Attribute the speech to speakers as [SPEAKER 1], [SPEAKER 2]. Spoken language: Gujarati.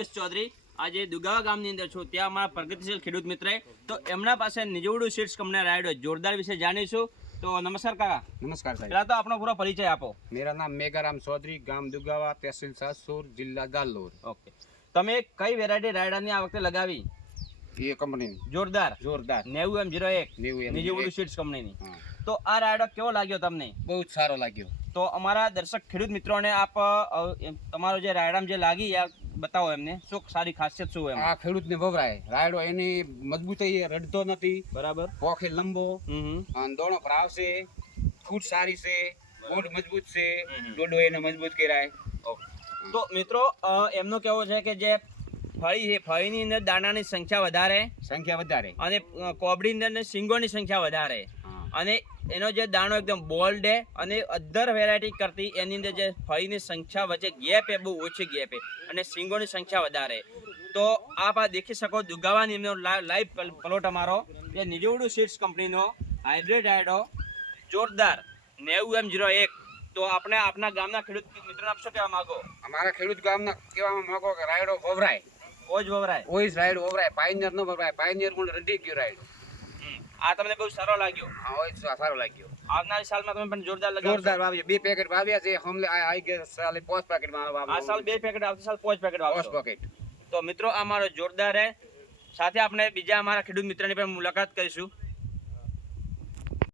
[SPEAKER 1] અંકુશ ચૌધરી. આજે દુગાવા ગામની અંદર છું. ત્યાં અમારા પ્રગતિશીલ ખેડૂત મિત્રએ તો એમના પાસે નિજવડું સીડ્સ કંપની રાયડો જોરદાર વિશે જાણીશું. તો નમસ્કાર કાકા.
[SPEAKER 2] નમસ્કાર
[SPEAKER 1] સાહેબ. તો આપણો પૂરો પરિચય આપો.
[SPEAKER 2] મેરા નામ મેઘારામ ચૌધરી ગામ દુગાવા તહેસીલ સાસુર જિલ્લા જાલોર
[SPEAKER 1] ઓકે. તમે કઈ વેરાયટી રાયડાની આ વખતે લગાવી?
[SPEAKER 2] એ કંપની
[SPEAKER 1] જોરદાર.
[SPEAKER 2] જોરદાર.
[SPEAKER 1] નેવું એમ જીરો એક.
[SPEAKER 2] નેવું એમ
[SPEAKER 1] સીડ્સ કંપનીની. તો આ રાયડો કેવો લાગ્યો તમને?
[SPEAKER 2] બહુ સારો લાગ્યો.
[SPEAKER 1] તો અમારા દર્શક ખેડૂત મિત્રોને આપ તમારો જે રાયડામ જે લાગી બતાવો એમને શું સારી ખાસિયત શું એમ?
[SPEAKER 2] આ ખેડૂતને વવરાય. રાયડો એની મજબૂતાઈ રડતો નથી.
[SPEAKER 1] બરાબર.
[SPEAKER 2] પોખે લંબો. અને દોણો ભરાવ છે ફૂટ સારી છે. બોટ મજબૂત છે. ડોડો એને મજબૂત કરાય.
[SPEAKER 1] તો મિત્રો એમનો કેવો છે કે જે ફળી છે ફળીની અંદર દાણાની સંખ્યા વધારે
[SPEAKER 2] સંખ્યા વધારે.
[SPEAKER 1] અને કોબડી કોબડીની અંદર સિંગોની સંખ્યા વધારે. અને એનો જે દાણો એકદમ બોલ્ડ છે અને અધર વેરાયટી કરતી એની અંદર જે ફળીની સંખ્યા વચ્ચે ગેપ એ બહુ ઓછી ગેપ એ અને સિંગોની સંખ્યા વધારે. તો આપ આ દેખી શકો દુગાવાની એમનો લાઈવ પ્લોટ અમારો. જે નિજવડું સીડ્સ કંપનીનો હાઇબ્રિડ રાયડો જોરદાર. નેવું એમ જીરો એક. તો આપણે આપના ગામના ખેડૂત મિત્રોને આપશો કહેવા માગો?
[SPEAKER 2] અમારા ખેડૂત ગામના કહેવામાં માંગો કે રાયડો વવરાય.
[SPEAKER 1] ઓજ વવરાય.
[SPEAKER 2] ઓઈસ રાયડો વવરાય. પાયનિયર નો વવરાય. પાયનિયર પણ રડી ગયો રાયડો.
[SPEAKER 1] આ તમને બહુ સારો લાગ્યો.
[SPEAKER 2] હા હોય સારો લાગ્યો.
[SPEAKER 1] આવનારી સાલમાં તમે પણ જોરદાર લગાવો
[SPEAKER 2] જોરદાર વાવજો. બે પેકેટ વાવ્યા છે હમલે આ આવી ગયા સાલે પાંચ પેકેટમાં
[SPEAKER 1] આ સાલ બે પેકેટ આવતી સાલ પાંચ પેકેટ
[SPEAKER 2] પાંચ પેકેટ
[SPEAKER 1] તો મિત્રો અમારો જોરદાર હે. સાથે આપણે બીજા અમારા ખેડૂત મિત્રની પણ મુલાકાત કરીશું.